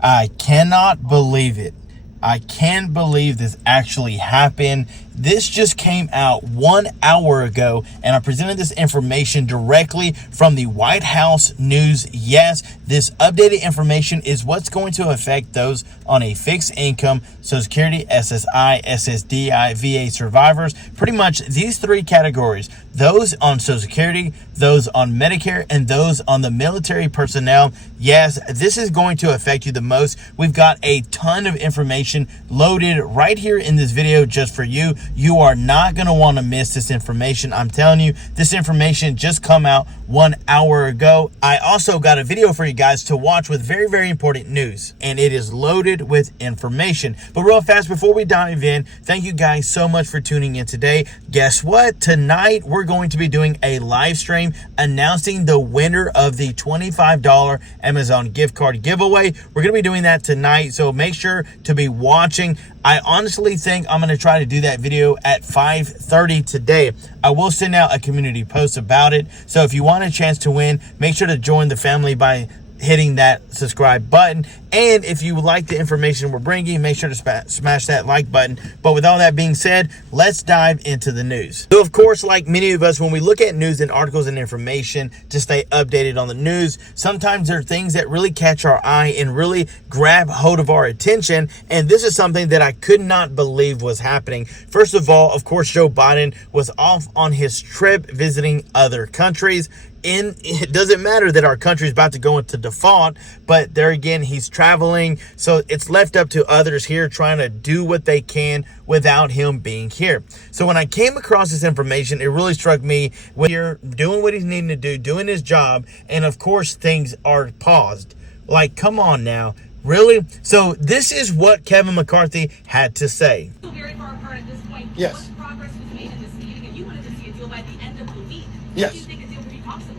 I cannot believe it. I can't believe this actually happened. This just came out 1 hour ago, and I presented this information directly from the White House news. Yes, this updated information is what's going to affect those on a fixed income, Social Security, SSI, SSDI, VA survivors. Pretty much these three categories: those on Social Security, those on Medicare, and those on the military personnel. Yes, this is going to affect you the most. We've got a ton of information loaded right here in this video just for you. You are not going to want to miss this information. I'm telling you, this information just come out 1 hour ago. I also got a video for you guys to watch with very, very important news, and it is loaded with information. But real fast, before we dive in, thank you guys so much for tuning in today. Guess what? Tonight, we're going to be doing a live stream announcing the winner of the $25 Amazon gift card giveaway. We're going to be doing that tonight, so make sure to be watching. I honestly think I'm going to try to do that video at 5:30 today. I will send out a community post about it. So if you want a chance to win, make sure to join the family by hitting that subscribe button. And if you like the information we're bringing, make sure to smash that like button. But with all that being said, let's dive into the news. So of course, like many of us, when we look at news and articles and information to stay updated on the news, sometimes there are things that really catch our eye and really grab hold of our attention. And this is something that I could not believe was happening. First of all, of course, Joe Biden was off on his trip visiting other countries. And it doesn't matter that our country is about to go into default, but there again, he's traveling. So it's left up to others here trying to do what they can without him being here. So when I came across this information, it really struck me when you're doing what he's needing to do, doing his job. And of course, things are paused. Like, come on now. Really? So this is what Kevin McCarthy had to say. So very far apart at this point. Yes. What progress was made in this meeting, and you wanted to see a deal by the end of the week? Yes. Do you think a deal would be possible?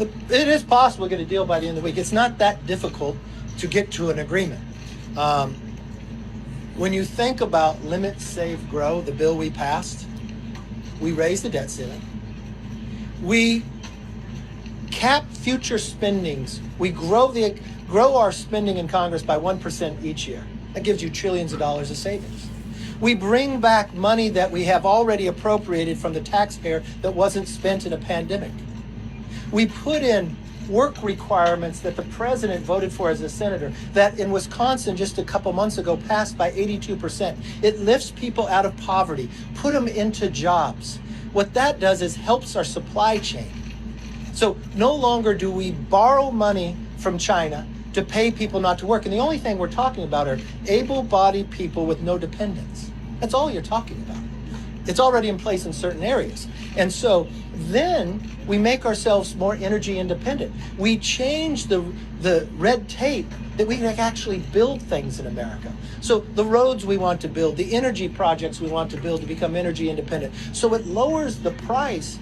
It is possible to get a deal by the end of the week. It's not that difficult to get to an agreement. When you think about Limit, Save, Grow, the bill we passed, we raised the debt ceiling. We cap future spendings. We grow our spending in Congress by 1% each year. That gives you trillions of dollars of savings. We bring back money that we have already appropriated from the taxpayer that wasn't spent in a pandemic. We put in work requirements that the president voted for as a senator, that in Wisconsin just a couple months ago passed by 82%. It lifts people out of poverty, put them into jobs. What that does is helps our supply chain. So no longer do we borrow money from China to pay people not to work. And the only thing we're talking about are able-bodied people with no dependents. That's all you're talking about. It's already in place in certain areas. And so then we make ourselves more energy independent. We change the red tape that we can actually build things in America. So the roads we want to build, the energy projects we want to build to become energy independent. So it lowers the price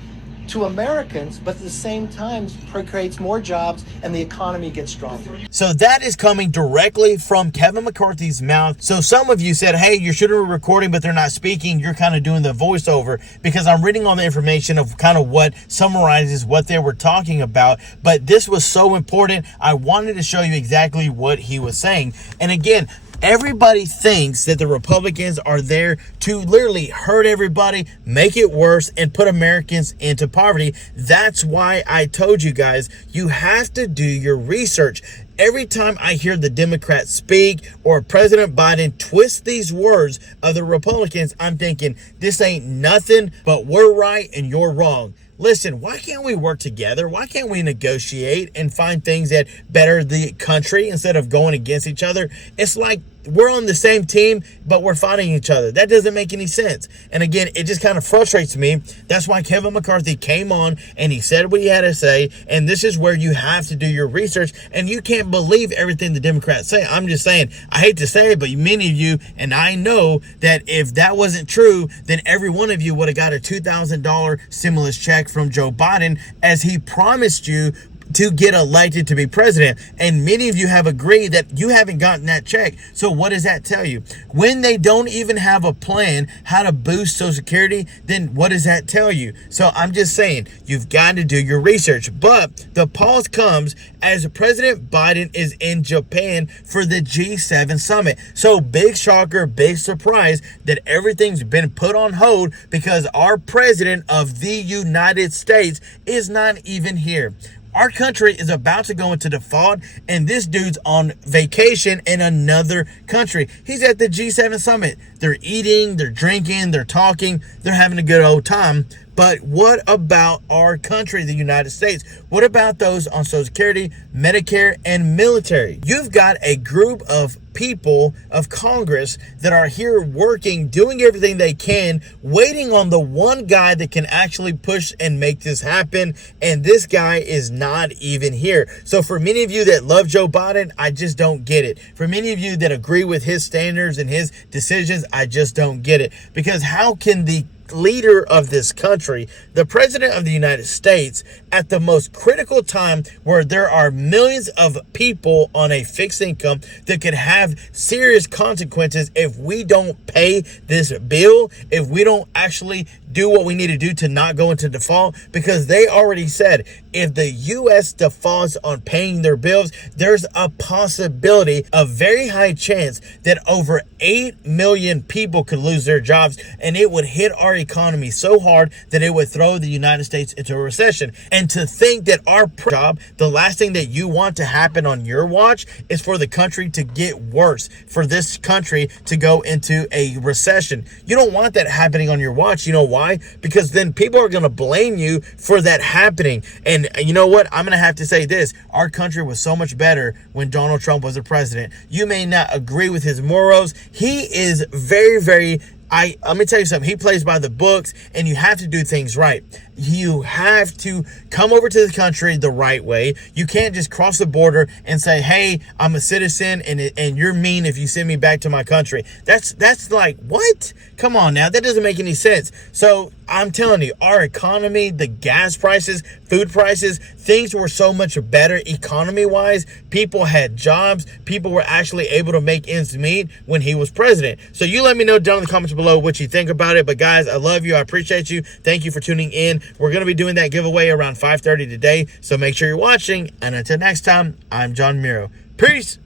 to Americans, but at the same time creates more jobs and the economy gets stronger. So that is coming directly from Kevin McCarthy's mouth. So some of you said, hey, you should be recording, but they're not speaking. You're kind of doing the voiceover, because I'm reading all the information of kind of what summarizes what they were talking about. But this was so important. I wanted to show you exactly what he was saying. And again, everybody thinks that the Republicans are there to literally hurt everybody, make it worse, and put Americans into poverty. That's why I told you guys, you have to do your research. Every time I hear the Democrats speak or President Biden twist these words of the Republicans, I'm thinking, this ain't nothing but we're right and you're wrong. Listen, why can't we work together? Why can't we negotiate and find things that better the country instead of going against each other? It's like we're on the same team, but we're fighting each other. That doesn't make any sense. And again, it just kind of frustrates me. That's why Kevin McCarthy came on and he said what he had to say. And this is where you have to do your research. And you can't believe everything the Democrats say. I'm just saying, I hate to say it, but many of you, and I know that if that wasn't true, then every one of you would have got a $2,000 stimulus check from Joe Biden, as he promised you to get elected to be president. And many of you have agreed that you haven't gotten that check. So what does that tell you? When they don't even have a plan how to boost Social Security, then what does that tell you? So I'm just saying, you've got to do your research. But the pause comes as President Biden is in Japan for the G7 summit. So big shocker, big surprise that everything's been put on hold because our president of the United States is not even here. Our country is about to go into default, and this dude's on vacation in another country. He's at the G7 summit. They're eating, they're drinking, they're talking, they're having a good old time. But what about our country, the United States? What about those on Social Security, Medicare, and military? You've got a group of people of Congress that are here working, doing everything they can, waiting on the one guy that can actually push and make this happen. And this guy is not even here. So for many of you that love Joe Biden, I just don't get it. For many of you that agree with his standards and his decisions, I just don't get it. Because how can the leader of this country, the president of the United States, at the most critical time where there are millions of people on a fixed income that could have serious consequences if we don't pay this bill, if we don't actually do what we need to do to not go into default, because they already said if the U.S. defaults on paying their bills, there's a possibility, a very high chance that over 8 million people could lose their jobs, and it would hit our economy so hard that it would throw the United States into a recession. And to think that our job, the last thing that you want to happen on your watch is for the country to get worse, for this country to go into a recession. You don't want that happening on your watch. You know why? Because then people are going to blame you for that happening. And you know what? I'm going to have to say this. Our country was so much better when Donald Trump was the president. You may not agree with his morals. He is very, very let me tell you something. He plays by the books, and you have to do things right. You have to come over to the country the right way. You can't just cross the border and say, hey, I'm a citizen and you're mean if you send me back to my country. That's like, what? Come on now. That doesn't make any sense. So I'm telling you, our economy, the gas prices, food prices, things were so much better economy-wise. People had jobs. People were actually able to make ends meet when he was president. So you let me know down in the comments below what you think about it. But guys, I love you. I appreciate you. Thank you for tuning in. We're going to be doing that giveaway around 5:30 today. So make sure you're watching. And until next time, I'm John Miro. Peace.